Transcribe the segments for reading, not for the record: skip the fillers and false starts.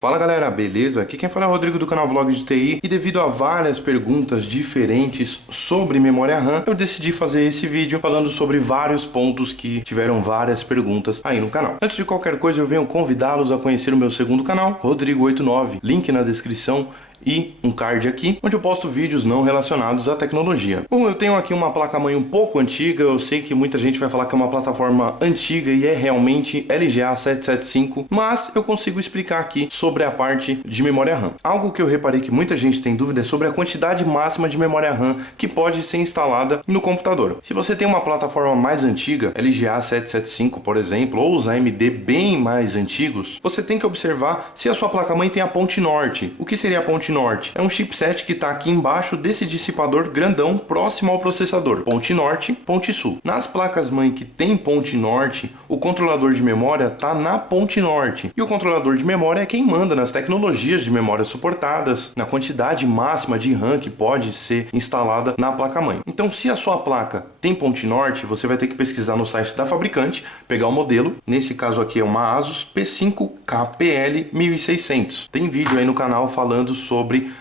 Fala galera, beleza? Aqui quem fala é o Rodrigo do canal Vlog de TI e devido a várias perguntas diferentes sobre memória RAM, eu decidi fazer esse vídeo falando sobre vários pontos que tiveram várias perguntas aí no canal. Antes de qualquer coisa, eu venho convidá-los a conhecer o meu segundo canal, Rodrigo89, link na descrição e um card aqui, onde eu posto vídeos não relacionados à tecnologia. Bom, eu tenho aqui uma placa-mãe um pouco antiga, eu sei que muita gente vai falar que é uma plataforma antiga e é realmente LGA 775, mas eu consigo explicar aqui sobre a parte de memória RAM. Algo que eu reparei que muita gente tem dúvida é sobre a quantidade máxima de memória RAM que pode ser instalada no computador. Se você tem uma plataforma mais antiga, LGA 775, por exemplo, ou os AMD bem mais antigos, você tem que observar se a sua placa-mãe tem a ponte norte. O que seria a ponte norte? É um chipset que está aqui embaixo desse dissipador grandão próximo ao processador. Ponte norte, ponte sul. Nas placas-mãe que tem ponte norte, o controlador de memória está na ponte norte. E o controlador de memória é quem manda nas tecnologias de memória suportadas, na quantidade máxima de RAM que pode ser instalada na placa-mãe. Então, se a sua placa tem ponte norte, você vai ter que pesquisar no site da fabricante, pegar o modelo. Nesse caso aqui é uma Asus P5KPL1600. Tem vídeo aí no canal falando sobre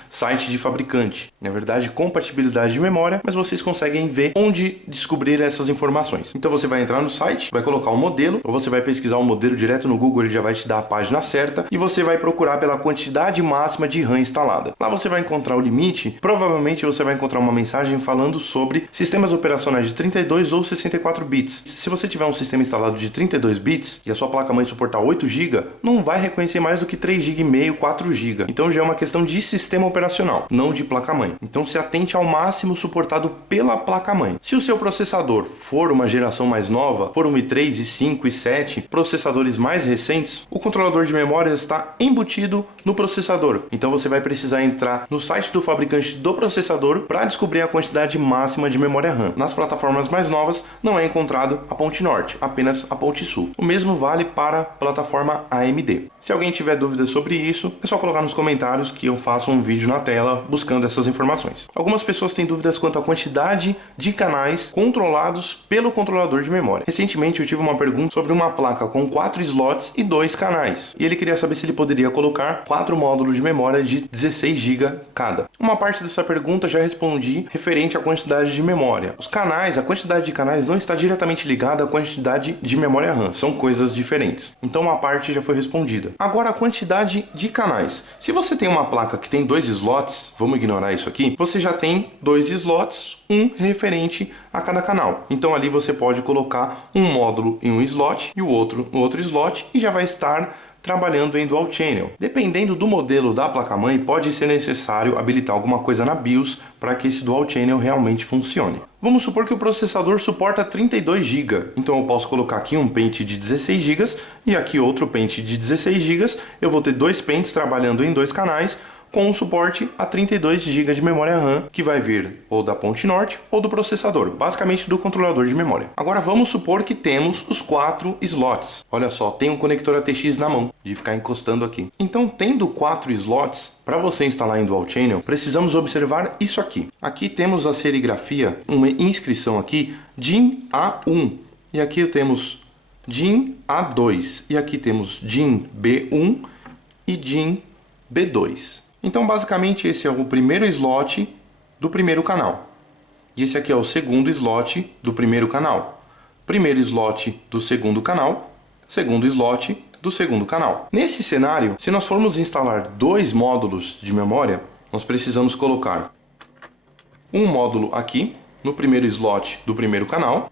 site de fabricante. Na verdade, compatibilidade de memória, mas vocês conseguem ver onde descobrir essas informações. Então você vai entrar no site, vai colocar o modelo, ou você vai pesquisar o modelo direto no Google, ele já vai te dar a página certa, e você vai procurar pela quantidade máxima de RAM instalada. Lá você vai encontrar o limite, provavelmente você vai encontrar uma mensagem falando sobre sistemas operacionais de 32 ou 64 bits. Se você tiver um sistema instalado de 32 bits e a sua placa-mãe suportar 8 GB, não vai reconhecer mais do que 3,5 GB, 4 GB. Então já é uma questão de sistema operacional, não de placa-mãe. Então se atente ao máximo suportado pela placa-mãe. Se o seu processador for uma geração mais nova, for um i3, i5, i7, processadores mais recentes, o controlador de memória está embutido no processador. Então você vai precisar entrar no site do fabricante do processador para descobrir a quantidade máxima de memória RAM. Nas plataformas mais novas não é encontrado a ponte norte, apenas a ponte sul. O mesmo vale para a plataforma AMD. Se alguém tiver dúvidas sobre isso, é só colocar nos comentários que eu faço um vídeo na tela buscando essas informações. Algumas pessoas têm dúvidas quanto à quantidade de canais controlados pelo controlador de memória. Recentemente eu tive uma pergunta sobre uma placa com 4 slots e 2 canais. E ele queria saber se ele poderia colocar 4 módulos de memória de 16 GB cada. Uma parte dessa pergunta já respondi referente à quantidade de memória. Os canais, a quantidade de canais não está diretamente ligada à quantidade de memória RAM. São coisas diferentes. Então uma parte já foi respondida. Agora a quantidade de canais. Se você tem uma placa que tem 2 slots, vamos ignorar isso aqui, você já tem 2 slots, um referente a cada canal. Então ali você pode colocar um módulo em um slot e o outro no outro slot e já vai estar trabalhando em Dual Channel. Dependendo do modelo da placa-mãe, pode ser necessário habilitar alguma coisa na BIOS para que esse Dual Channel realmente funcione. Vamos supor que o processador suporta 32 GB, então eu posso colocar aqui um pente de 16 GB e aqui outro pente de 16 GB. Eu vou ter 2 pentes trabalhando em 2 canais, com um suporte a 32 GB de memória RAM, que vai vir ou da ponte norte ou do processador, basicamente do controlador de memória. Agora vamos supor que temos os 4 slots. Olha só, tem um conector ATX na mão, de ficar encostando aqui. Então, tendo 4 slots, para você instalar em Dual Channel, precisamos observar isso aqui. Aqui temos a serigrafia, uma inscrição aqui, DIN A1. E aqui temos DIN A2. E aqui temos DIN B1 e DIN B2. Então, basicamente, esse é o primeiro slot do primeiro canal. E esse aqui é o segundo slot do primeiro canal. Primeiro slot do segundo canal. Segundo slot do segundo canal. Nesse cenário, se nós formos instalar 2 módulos de memória, nós precisamos colocar um módulo aqui, no primeiro slot do primeiro canal,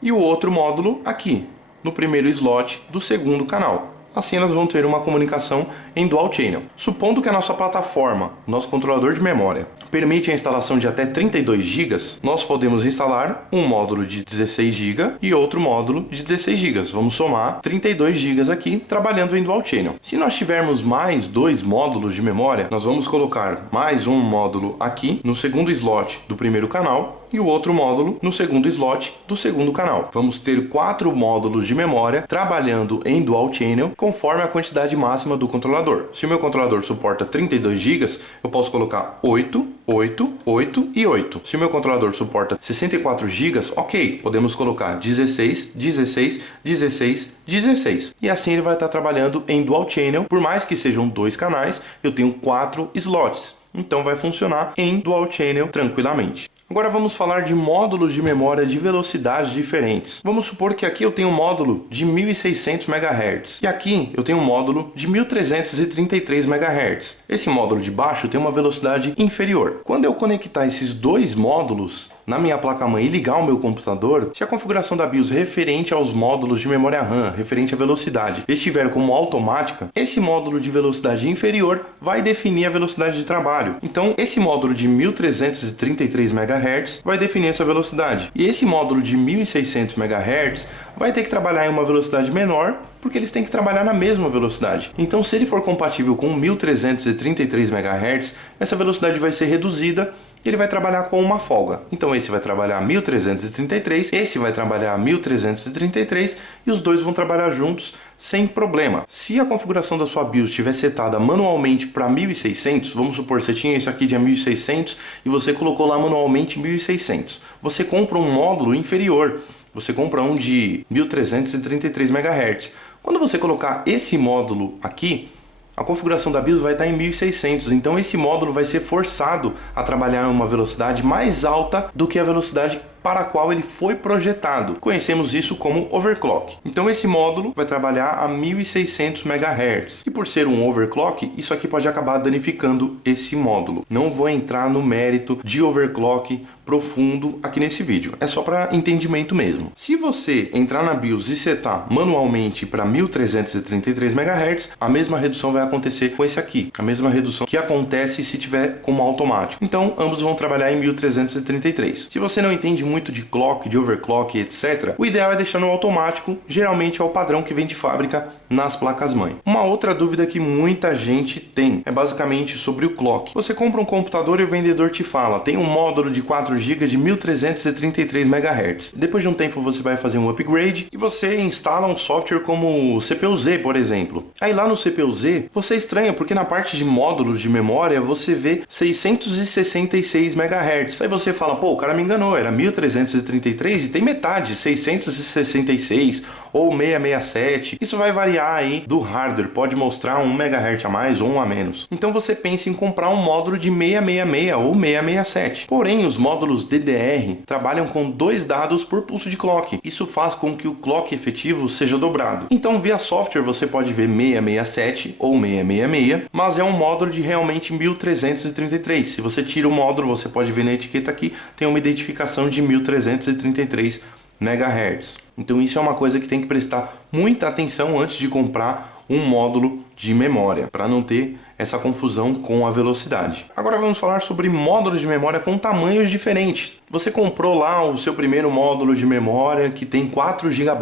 e o outro módulo aqui, no primeiro slot do segundo canal. Assim elas vão ter uma comunicação em Dual Channel. Supondo que a nossa plataforma, nosso controlador de memória, permite a instalação de até 32 GB, nós podemos instalar um módulo de 16 GB e outro módulo de 16 GB. Vamos somar 32 GB aqui, trabalhando em Dual Channel. Se nós tivermos mais 2 módulos de memória, nós vamos colocar mais um módulo aqui, no segundo slot do primeiro canal, e o outro módulo no segundo slot do segundo canal. Vamos ter 4 módulos de memória trabalhando em Dual Channel conforme a quantidade máxima do controlador. Se o meu controlador suporta 32 GB, eu posso colocar 8 8, 8 e 8. Se o meu controlador suporta 64 GB, ok, podemos colocar 16, 16, 16, 16. E assim ele vai estar trabalhando em dual channel, por mais que sejam 2 canais, eu tenho 4 slots. Então vai funcionar em dual channel tranquilamente. Agora vamos falar de módulos de memória de velocidades diferentes. Vamos supor que aqui eu tenho um módulo de 1600 MHz e aqui eu tenho um módulo de 1333 MHz. Esse módulo de baixo tem uma velocidade inferior. Quando eu conectar esses dois módulos na minha placa-mãe e ligar o meu computador, se a configuração da BIOS referente aos módulos de memória RAM, referente à velocidade, estiver como automática, esse módulo de velocidade inferior vai definir a velocidade de trabalho. Então, esse módulo de 1333 MHz vai definir essa velocidade. E esse módulo de 1600 MHz vai ter que trabalhar em uma velocidade menor, porque eles têm que trabalhar na mesma velocidade. Então, se ele for compatível com 1333 MHz, essa velocidade vai ser reduzida e ele vai trabalhar com uma folga. Então esse vai trabalhar 1333, esse vai trabalhar 1333 e os dois vão trabalhar juntos sem problema. Se a configuração da sua BIOS estiver setada manualmente para 1600, vamos supor que você tinha isso aqui de 1600 e você colocou lá manualmente 1600. Você compra um módulo inferior, você compra um de 1333 MHz. Quando você colocar esse módulo aqui, a configuração da BIOS vai estar em 1600, então esse módulo vai ser forçado a trabalhar em uma velocidade mais alta do que a velocidade para a qual ele foi projetado. Conhecemos isso como overclock. Então esse módulo vai trabalhar a 1600 MHz. E por ser um overclock, isso aqui pode acabar danificando esse módulo. Não vou entrar no mérito de overclock profundo aqui nesse vídeo. É só para entendimento mesmo. Se você entrar na BIOS e setar manualmente para 1333 MHz, a mesma redução vai acontecer com esse aqui. A mesma redução que acontece se tiver como automático. Então ambos vão trabalhar em 1333. Se você não entende muito de clock, de overclock, etc., o ideal é deixar no automático, geralmente é o padrão que vem de fábrica nas placas-mãe. Uma outra dúvida que muita gente tem é basicamente sobre o clock. Você compra um computador e o vendedor te fala, tem um módulo de 4 GB de 1333 MHz. Depois de um tempo você vai fazer um upgrade e você instala um software como o CPU-Z, por exemplo. Aí lá no CPU-Z, você estranha porque na parte de módulos de memória você vê 666 MHz. Aí você fala, pô, o cara me enganou, era 1333 e tem metade, 666 ou 667. Isso vai variar aí do hardware, pode mostrar 1 MHz a mais ou 1 a menos. Então você pensa em comprar um módulo de 666 ou 667. Porém, os módulos DDR trabalham com 2 dados por pulso de clock. Isso faz com que o clock efetivo seja dobrado. Então, via software você pode ver 667 ou 666, mas é um módulo de realmente 1333. Se você tira o módulo, você pode ver na etiqueta aqui, tem uma identificação de 1333 MHz. Então isso é uma coisa que tem que prestar muita atenção antes de comprar um módulo de memória, para não ter essa confusão com a velocidade. Agora vamos falar sobre módulos de memória com tamanhos diferentes. Você comprou lá o seu primeiro módulo de memória que tem 4 GB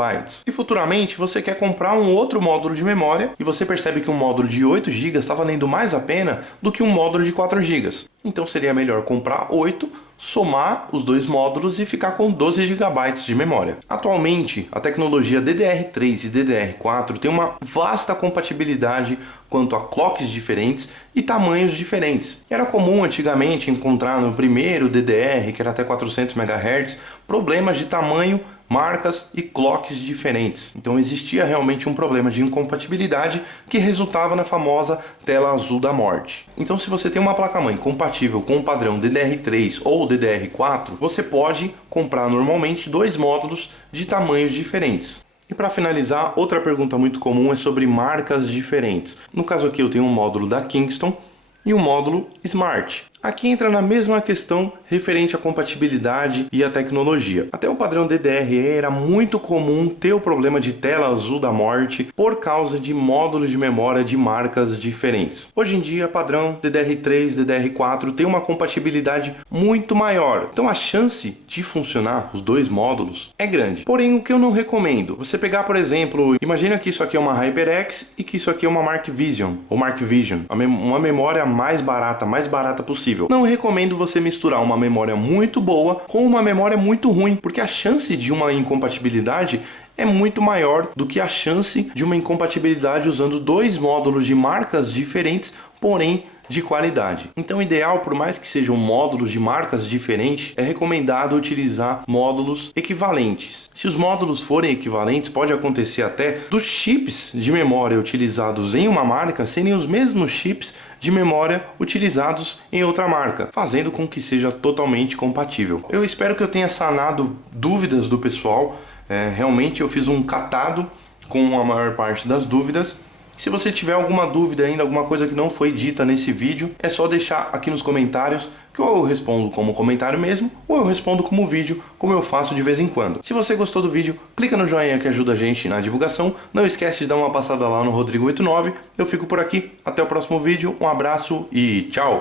e futuramente você quer comprar um outro módulo de memória e você percebe que um módulo de 8 GB está valendo mais a pena do que um módulo de 4 GB. Então seria melhor comprar 8, somar os dois módulos e ficar com 12 GB de memória. Atualmente, a tecnologia DDR3 e DDR4 tem uma vasta compatibilidade quanto a clocks diferentes e tamanhos diferentes. Era comum antigamente encontrar no primeiro DDR, que era até 400 MHz, problemas de tamanho, marcas e clocks diferentes. Então existia realmente um problema de incompatibilidade que resultava na famosa tela azul da morte. Então se você tem uma placa-mãe compatível com o padrão DDR3 ou DDR4, você pode comprar normalmente dois módulos de tamanhos diferentes. E para finalizar, outra pergunta muito comum é sobre marcas diferentes. No caso aqui eu tenho um módulo da Kingston e um módulo Smart. Aqui entra na mesma questão referente à compatibilidade e à tecnologia. Até o padrão DDR era muito comum ter o problema de tela azul da morte por causa de módulos de memória de marcas diferentes. Hoje em dia, padrão DDR3, DDR4 tem uma compatibilidade muito maior. Então a chance de funcionar os dois módulos é grande. Porém, o que eu não recomendo, você pegar, por exemplo, imagina que isso aqui é uma HyperX e que isso aqui é uma Mark Vision, ou Mark Vision, uma memória mais barata possível. Não recomendo você misturar uma memória muito boa com uma memória muito ruim, porque a chance de uma incompatibilidade é muito maior do que a chance de uma incompatibilidade usando dois módulos de marcas diferentes, porém de qualidade. Então, o ideal, por mais que sejam módulos de marcas diferentes, é recomendado utilizar módulos equivalentes. Se os módulos forem equivalentes, pode acontecer até dos chips de memória utilizados em uma marca serem os mesmos chips de memória utilizados em outra marca, fazendo com que seja totalmente compatível. Eu espero que eu tenha sanado dúvidas do pessoal. Realmente eu fiz um catado com a maior parte das dúvidas. Se você tiver alguma dúvida ainda, alguma coisa que não foi dita nesse vídeo, é só deixar aqui nos comentários, que ou eu respondo como comentário mesmo, ou eu respondo como vídeo, como eu faço de vez em quando. Se você gostou do vídeo, clica no joinha que ajuda a gente na divulgação. Não esquece de dar uma passada lá no Rodrigo89. Eu fico por aqui, até o próximo vídeo, um abraço e tchau!